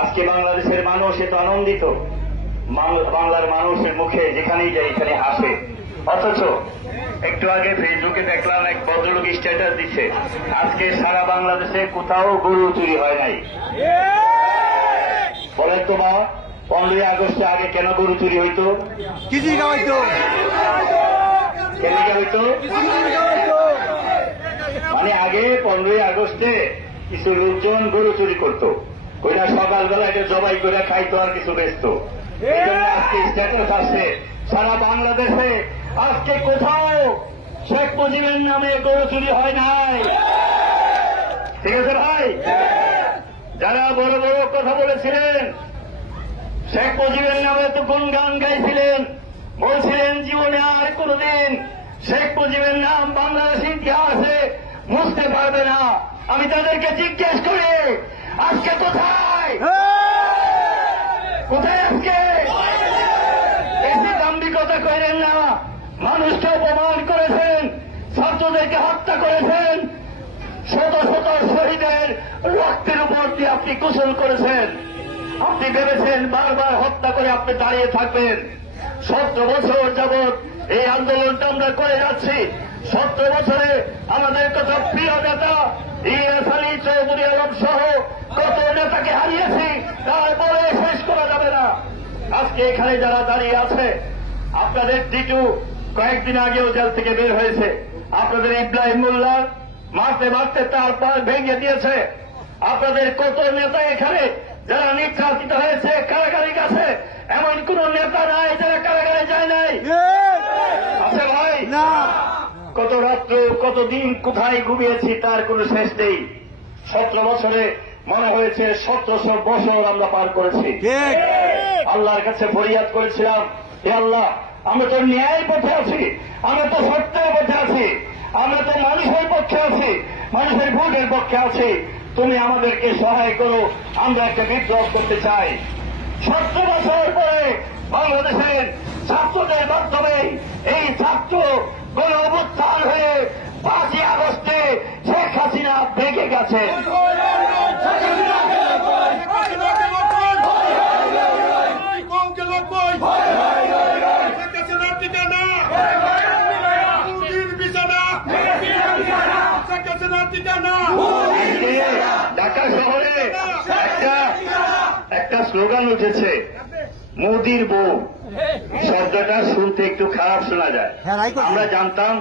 আজকে বাংলাদেশের মানুষ এত আনন্দিত, বাংলার মানুষের মুখে যেখানেই যায় এখানে হাসে। অথচ একটু আগে ফেসবুকে দেখলাম এক ভদ্রলোক স্ট্যাটাস দিচ্ছে, আজকে সারা বাংলাদেশে কোথাও গরু চুরি হয় নাই। বলেন তো মা, 15 আগস্টে আগে কেন গরু চুরি হইতো? মানে আগে 15 আগস্টে কিছু লোকজন গরু চুরি করতো, ওইটা সকালবেলা এটা জবাই করে খাইতো আর কিছু বেচত। এই জন্য আজকে স্ট্যাটাস আসছে সারা বাংলাদেশে আজকে কোথাও শেখ মুজিবের নামে গরু চুরি হয় নাই। ঠিক আছে ভাই? যারা বড় বড় কথা বলেছিলেন, শেখ মুজিবের নামে তো গুণগান গাইছিলেন, বলছিলেন জীবনে আর কোনদিন শেখ মুজিবের নাম বাংলাদেশের ইতিহাসে মুছতে পারবে না, আমি তাদেরকে জিজ্ঞেস করি আজকে কোথায়? কোথায় আজকে? এসে দাম্ভিকতা করেন না, মানুষকে অপমান করেছেন, ছাত্রদেরকে হত্যা করেছেন, শত শত শহীদের রক্তের উপর দিয়ে আপনি গোসল করেছেন। আপনি ভেবেছেন বারবার হত্যা করে আপনি দাঁড়িয়ে থাকবেন। 17 বছর যাবৎ এই আন্দোলনটা আমরা করে যাচ্ছি। 17 বছরে আমাদের কত প্রিয় নেতা ইলিয়াস আলী চৌধুরী আলম সহ কত নেতাকে হারিয়েছি, তারপরে শেষ করা যাবে না। আজকে এখানে যারা দাঁড়িয়ে আছে, আপনাদের টিটু কয়েকদিন আগেও জেল থেকে বের হয়েছে, আপনাদের ইব্রাহিম মোল্লা মারতে মারতে তার পা ভেঙে দিয়েছে। আপনাদের কত নেতা এখানে যারা নির্যাতিত হয়েছে, কারাগারে গেছে, এমন কোন নেতা নাই যারা কারাগারে যায় নাই। আছে ভাই? কত রাত্র কত দিন কোথায় ঘুমিয়েছি তার কোন শেষ নেই। 17 বছরে মনে হয়েছে 1700 বছর আমরা পার করেছি। আল্লাহর কাছে ফরিয়াদ করেছিলাম, হে আল্লাহ, আমরা তো ন্যায়ের পথে আছি, আমরা তো সত্যের পথে আছি, আমরা তো মানুষের পক্ষে আছি, মানুষের ভোটের পক্ষে আছি, তুমি আমাদেরকে সহায় করো, আমরা একটা বিদ্রোহ করতে চাই। 17 বছর পরে বাংলাদেশের ছাত্রদের মাধ্যমে এই ছাত্র গণ অভ্যুত্থান হয়ে 5 আগস্টে শেখ হাসিনা ভেঙে গেছে। ঢাকা শহরে একটা স্লোগান উঠেছে, মোদির বউ। শব্দটা শুনতে একটু খারাপ শোনা যায়। আমরা জানতাম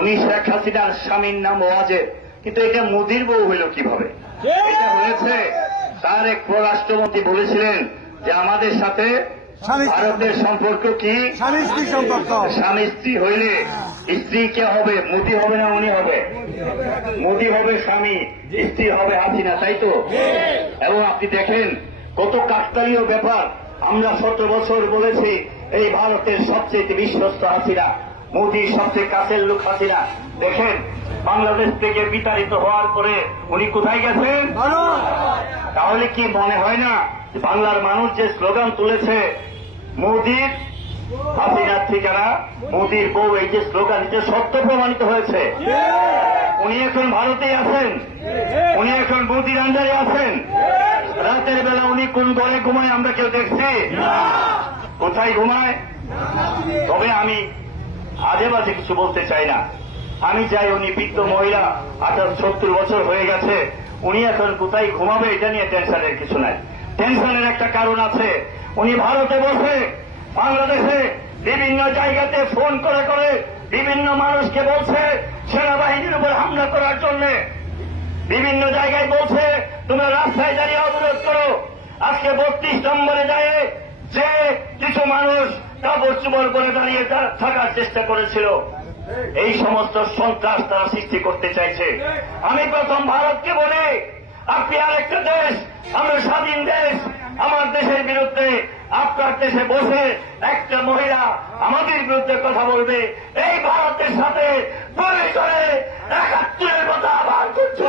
উনি শেখ হাসিনার স্বামীর নাম ওয়াজেদ, কিন্তু এটা মোদির বউ হইল কিভাবে? এটা হয়েছে তার এক পররাষ্ট্রমন্ত্রী বলেছিলেন যে আমাদের সাথে ভারতের সম্পর্ক কি স্বামী স্ত্রী সম্পর্ক। স্বামী স্ত্রী হইলে স্ত্রী কে হবে? মোদি হবে না উনি হবে? মোদি হবে স্বামী, স্ত্রী হবে হাসিনা, তাই তো? এবং আপনি দেখেন কত কাকতালীয় ব্যাপার। আমরা 17 বছর বলেছি এই ভারতের সবচেয়ে বিশ্বস্ত হাসিনা, মোদির সবচেয়ে কাছের লোক হাসিনা। দেখেন বাংলাদেশ থেকে বিতাড়িত হওয়ার পরে উনি কোথায় গেছেন? তাহলে কি মনে হয় না বাংলার মানুষ যে স্লোগান তুলেছে মোদির হাসিনার ঠিকানা মোদির বউ, এই যে স্লোগান, এটা সত্য প্রমাণিত হয়েছে। উনি এখন ভারতেই আছেন, উনি এখন মোদির আন্ডারে আছেন। রাতের বেলা উনি কোন ঘরে ঘুমায় আমরা কেউ দেখছি? কোথায় ঘুমায়? তবে আমি আজে বাজে কিছু বলতে চাই না। আমি চাই উনি বৃদ্ধ মহিলা, 70 বছর হয়ে গেছে, উনি এখন কোথায় ঘুমাবে এটা নিয়ে টেনশনের কিছু নাই। টেনশনের একটা কারণ আছে, উনি ভারতে বসে বাংলাদেশে বিভিন্ন জায়গাতে ফোন করে করে বিভিন্ন মানুষকে বলছে সেনাবাহিনীর উপর হামলা করার জন্য। বিভিন্ন জায়গায় বলছে তোমরা রাস্তায় দাঁড়িয়ে অবরোধ করো। আজকে 32 নম্বরে যায় যে কিছু মানুষ কাপড় চুপড় করে দাঁড়িয়ে থাকার চেষ্টা করেছিল। এই সমস্ত সন্ত্রাস তারা সৃষ্টি করতে চাইছে। আমি প্রথম ভারতকে বলি, আপনি আরেকটা দেশ, আমরা স্বাধীন দেশ, আমার দেশের বিরুদ্ধে আপনার দেশে বসে একটা মহিলা আমাদের বিরুদ্ধে কথা বলবে, এই ভারতের সাথে করে করে 71-এর কথা আবার করতে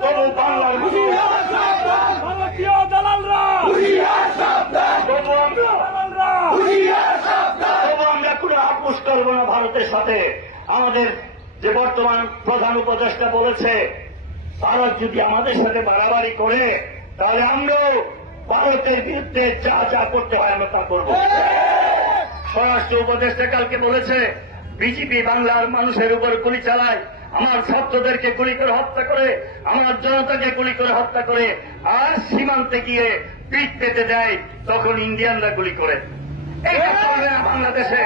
তবু বাংলার আমরা কোনো আপোষ করবো না ভারতের সাথে। আমাদের যে বর্তমান প্রধান উপদেষ্টা বলেছে ভারত যদি আমাদের সাথে বাড়াবাড়ি করে তাহলে আমরাও ভারতের বিরুদ্ধে যা যা করতে হয় আমরা তা করব। স্বরাষ্ট্র উপদেষ্টা কালকে বলেছে বিজেপি বাংলার মানুষের উপর গুলি চালায়, আমার ছাত্রদেরকে গুলি করে হত্যা করে, আমার জনতাকে গুলি করে হত্যা করে, আর সীমান্তে গিয়ে পিঠ পেতে দেয়, তখন ইন্ডিয়ানরা গুলি করে। এটা চলবে না বাংলাদেশে,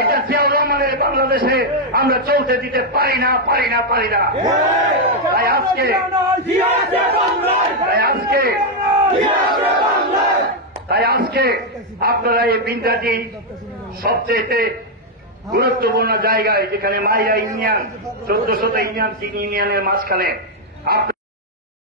এটা জিয়াউর রহমানের বাংলাদেশে আমরা চলতে দিতে পারি না। তাই আজকে আপনারা এই বিন্দাজি সবচেয়ে গুরুত্বপূর্ণ জায়গায়, যেখানে মাইয়া ইউনিয়ন 1400 ইউনিয়ন 3 ইউনিয়নের মাঝখানে